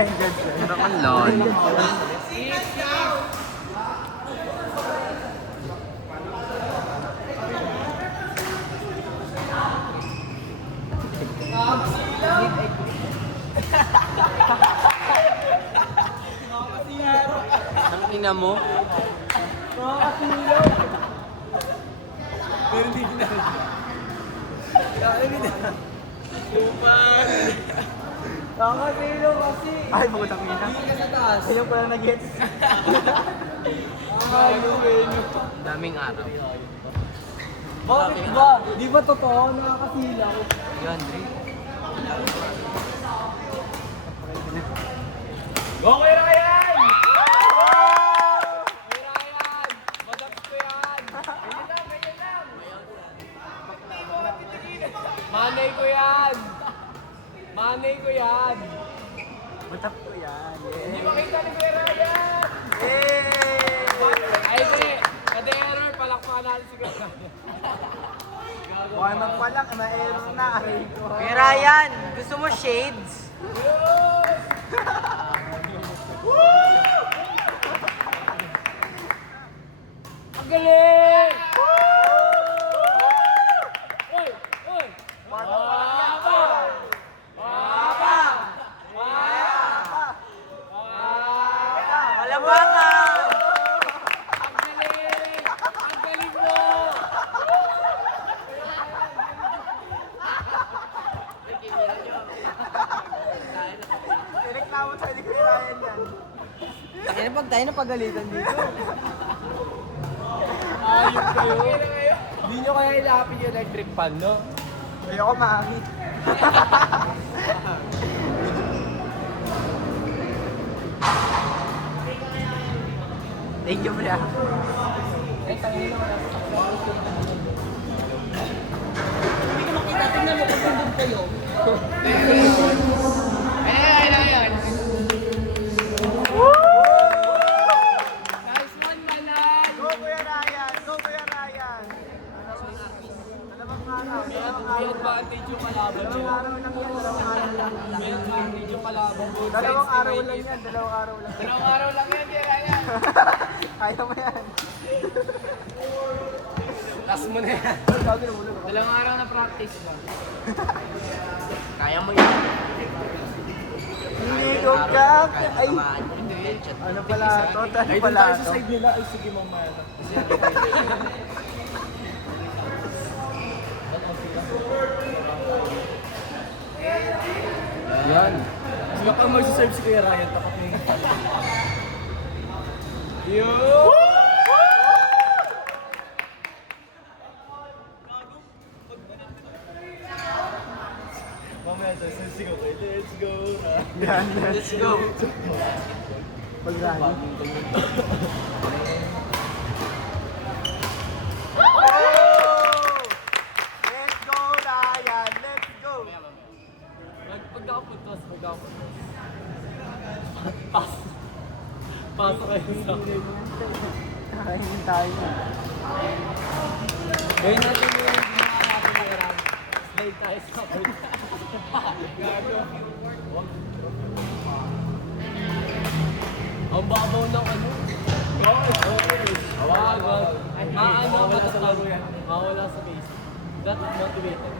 Pero ang lol. Ang ina mo? Pero hindi na. Kaya hindi na. Lupan. Nakakatilo kasi. Ay, butang ina. Hindi ka sa taas. Ayaw pala nag-gets. Daming araw. Bakit ba? Di ba totoo? Nakakasilaw. Yun, Dre. Go kay Ryan! Kay Ryan! Madaps ko yan! Ganyan lang! Hindi mo matitigilan. Manay ko yan! Manay ko yan! Butang ko yan. Hindi makita ni Kuya Ryan! Eh! Ay, hindi! Kada error, palakpakan natin si Kuya Ryan. Buhay man pala, na-error na. Aray ko. Kuya Ryan, gusto mo shades? Ang galing! Uy! Uy! Malabangan! Ang galing! Ang galing mo! Reklamo tayo ni Kuya Ryan yan. Kaya pag tayo napagalitan dito. Ayun kayo! Hindi nyo kaya ilapit yung electric fan, no? Ayoko mami. Thank you, bro. Eh, tangin naman. Hindi ko makita. Tingnan mo kung nandun kayo. Ayan. Nice one, Manan! Go Kuya Ryan! Go Kuya Ryan! Dalawang araw. May advantage yung kalaban Dalawang niya. araw lang yan. Dalawang araw lang. May advantage yung kalaban. Both sides Dalawang araw may lang hit. yan. Dalawang araw lang. Dalawang araw lang yan, Ryan. Kaya mo yan. Last mo na yan. Dalawang araw na practice lang. Kaya mo yun. Hindi ko kak. Ay, ano pala? Total Ay, doon pala. tayo sa to. side nila. Ay, sige, mamaya. Yan. Sila pa magsaserve si Kuya Ryan. Tapat mo yung... Yo! Mamaya tayo sisigaw kayo. Let's go! Yan. Let's go. Pag-rally. Let's go, Ryan! Let's go! Pagkakapuntos. Pasok kayo sa akin. Kakainin tayo. Gawin natin yung ginawa natin ng Ram. Slide tayo sa akin. Gago. Ang babaw ng ano. Wag. Maano matatag. Mawala sa base. That motivated.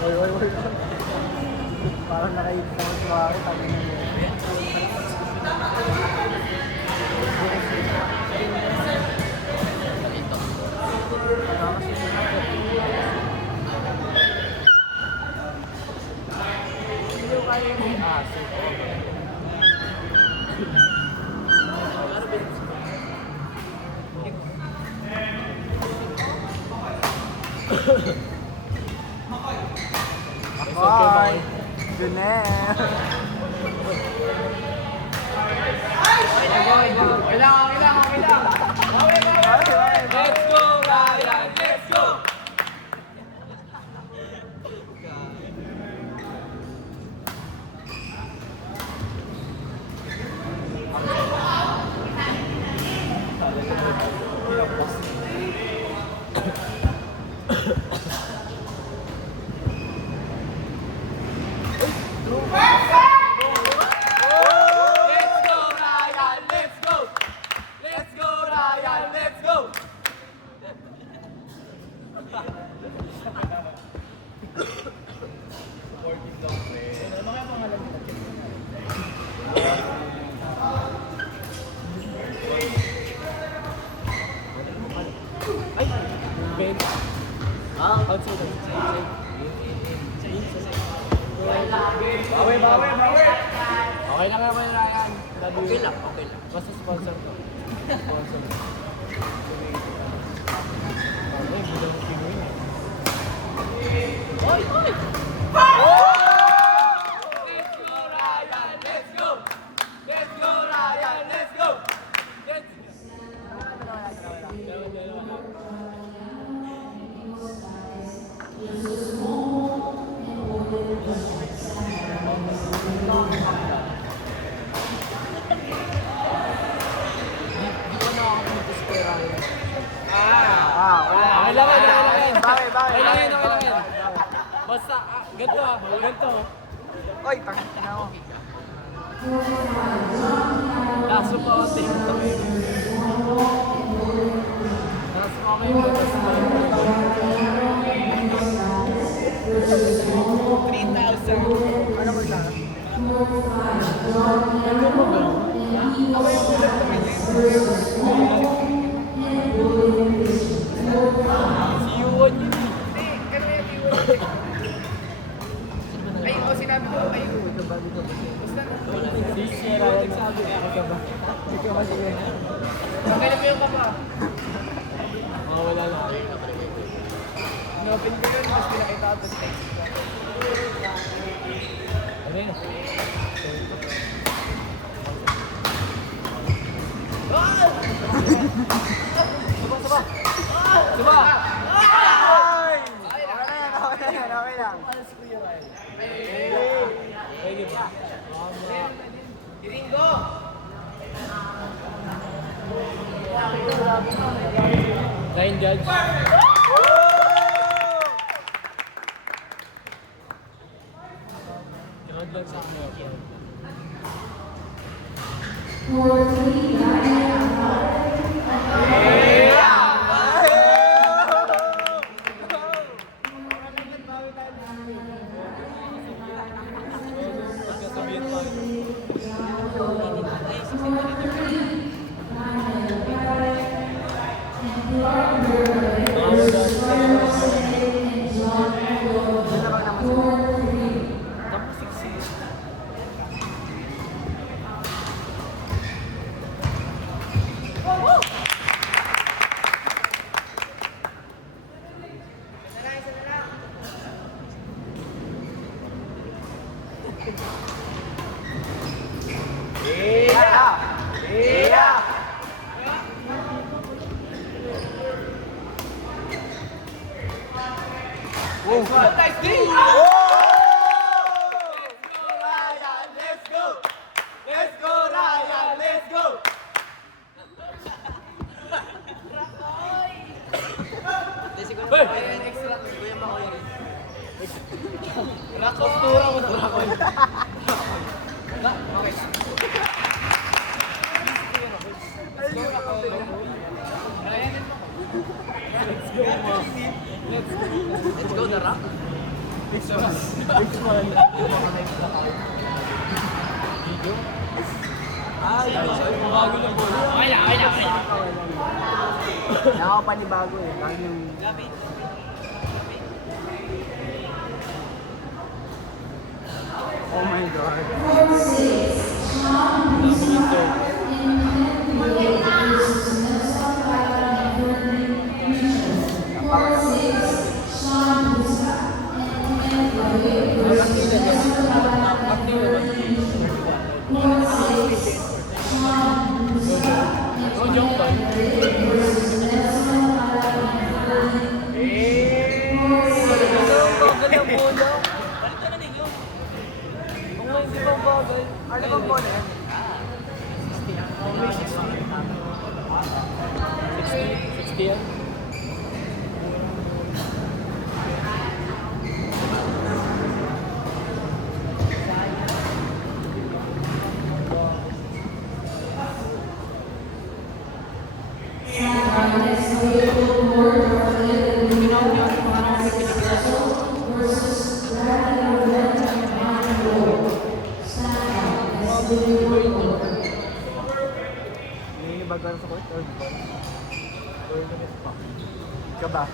Oy. Parang nakaipon ko sa akin. Tangin na mo. Sino kaya may aso? Bye! Good na. Let's go, Ryan! Let's go! Let's go, Ryan! Let's go! Let's go, Ryan! Let's go! Ben. Outside. Bawi. Okay lang naman, Ryan. Okay lang, okay lang. Basta sponsor ko. Sponsor. Okay, bilang Pinoy na. Let's go, Ryan! Let's go! Let's go, Ryan! Let's go! Let's Okay lang yan. Bawi. Okay lang yan. Basta, ganito. Oy, tangin na ako. Laso pa ako tingin. Laso pa ako yung labas mo. 3,000. Ano mo sana? Si Yuan yun eh. Si Sierra nagsabi. Wala na. Inopen ko yun, mas pinakita ko sa text ko. Ano yun? Suba! Ay! Okay lang. Pwede ba? Line judge. Kinod lang sa akin. Pagkasabihin pa. Nice D! Let's go! Let's go, Ryan! Let's go! Hindi, siguro Hey! ako yun. Extra. Kuya mo ako yun. Postura mo to. Let's go, The Rock. Ay, bago na po. Okay lang. Nakakapanibago eh. Parang yung... Oh my God. No joke ba? Ano bang bola yan? Ikaw ba?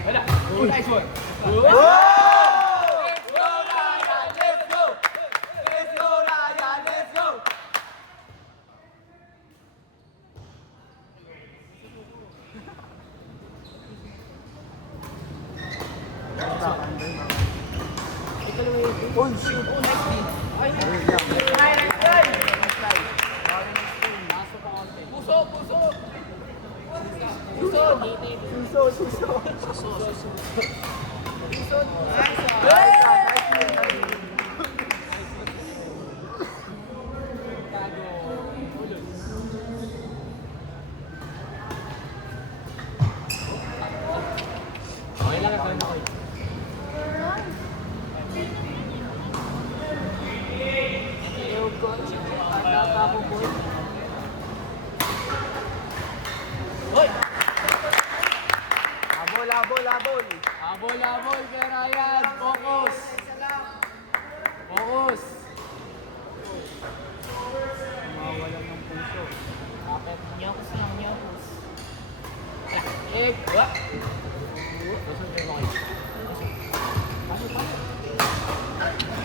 Wala. Nice one. Let's go, Ryan! Let's go! Let's go, Ryan! Let's go! Oh, shoot! Puso, puso. Puso. Okay lang, kaya na kayo. Hoy! Abol! Abol kay Ryan. Focus. Focus. Mawalan ng puso. Bakit? Nyakos lang, nyakos. Eh, what? Kusog kayo kayo.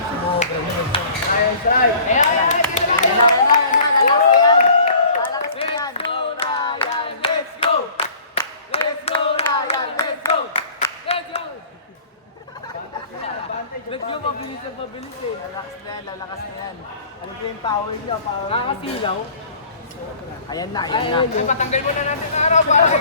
Sumobra mo. Ryan, try. Lalakas na yan! Let's go, Ryan. Let's go. Let's go, Ryan! Let's go! Let's go. Let's go, mabilis eh. Lalakas na yan. Ano po yung power niyo? Power niyo. Kakasilaw. Ayan na. Ay, patanggal mo na natin ang araw para sa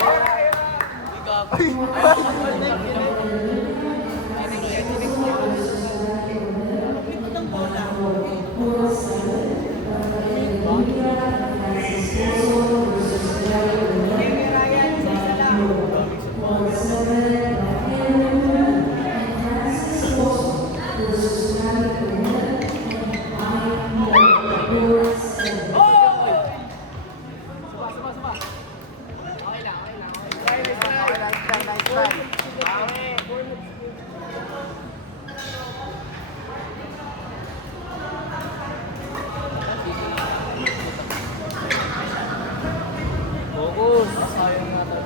Nice try. Focus. Sayang natin.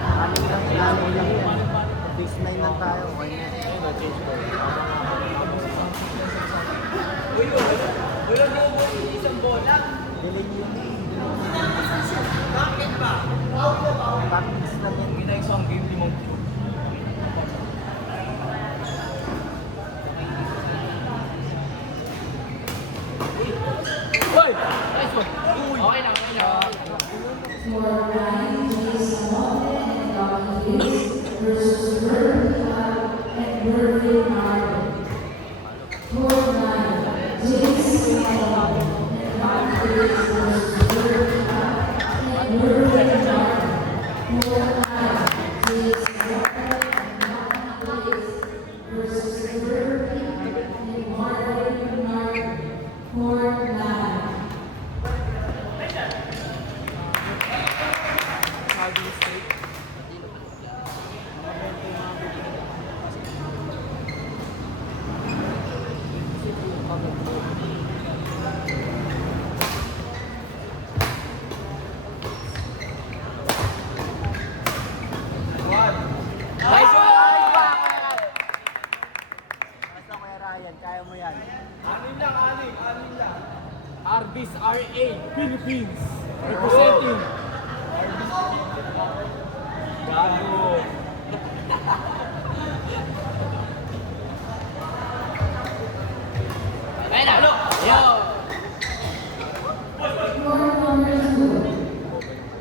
Aning lang yan. Base 9 lang tayo. Okay na. Wala na mo isang bola. Delay nyo yun. Practice lang yan. Ginaisang game, limang shoot. Hoy! Nice one! Okay lang, okay lang. For Ryan Jason Walden and Rocky Hughes versus Murphy and Murphy Marlon. For Ryan Jason Walden and Rocky Hughes versus Murphy and Murphy Marlon. For Ryan Jason Walden and Rocky Hughes versus Murphy and Murphy Marlon. For Ryan. Nice one! Basta Kuya Ryan, kaya mo yan. Anin lang. Arbis RA, Philippines. Representing. Gago. Ayun na, look! Yo!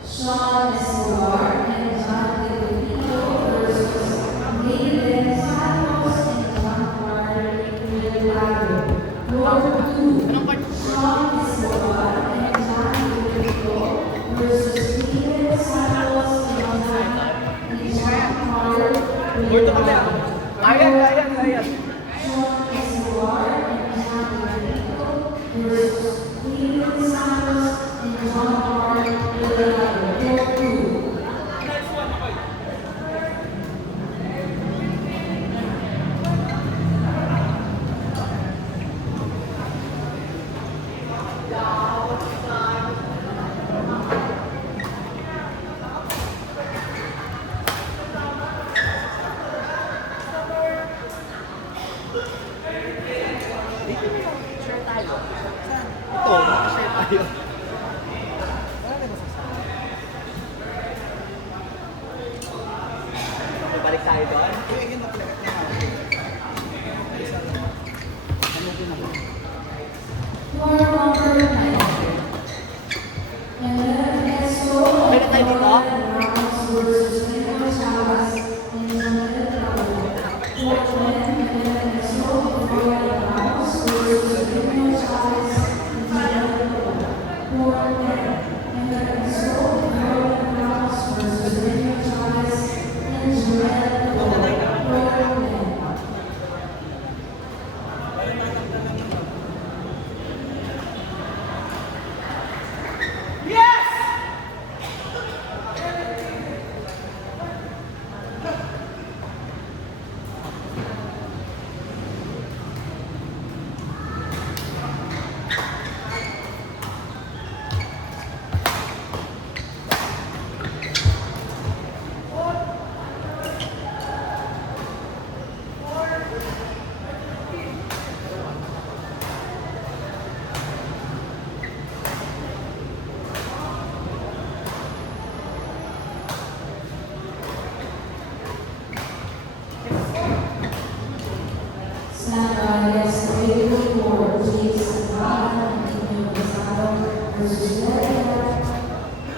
Sean Escobar and Jonathan Lupito versus David Santos and John Carter Milagro. Number 2, Sean Escobar and Jonathan Lupito versus David Santos and John Carter Milagro. Ayan. Sean Escobar and Jonathan Lupito tayo. Balik tayo doon. For number 9. And then Esso Pwede tayo dito? Ramos versus Memo Chavez in Manila Cabo. For men, and then Esso Ramos versus Memo Chavez in Manila Cabo. For men, and then Esso Ramos versus Memo Chavez in Manila Cabo. For men. Yes, David Ford, Jason Ryan, and Gonzalo versus Larry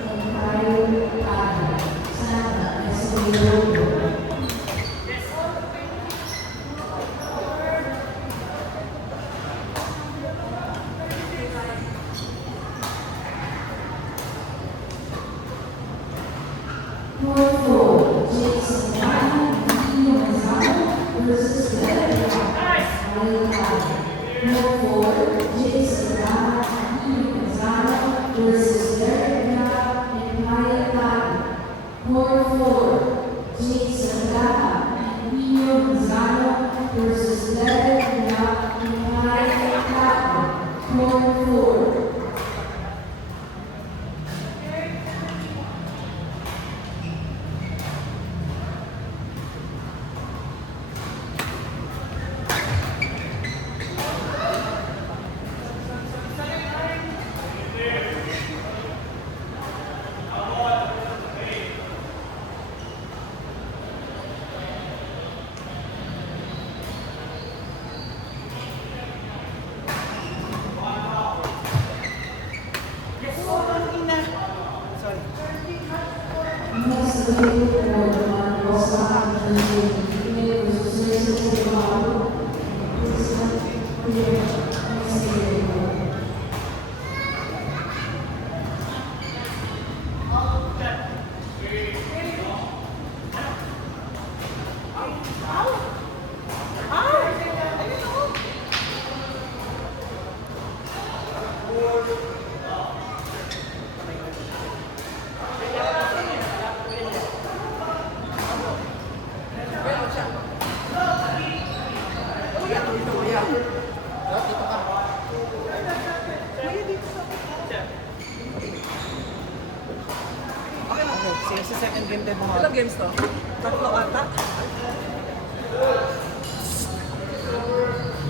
and Kyle Adler. Santa, yes, David Ford. Four, Jason Ryan, and Gonzalo versus Larry Jason Ryan and Gonzalo versus Derek and Kyle Adler. 4-4, Jason Ryan and Gonzalo versus Derek and Kyle Adler. 4-4. Sino sa second game tayo Ilang games to? Tatlo ata.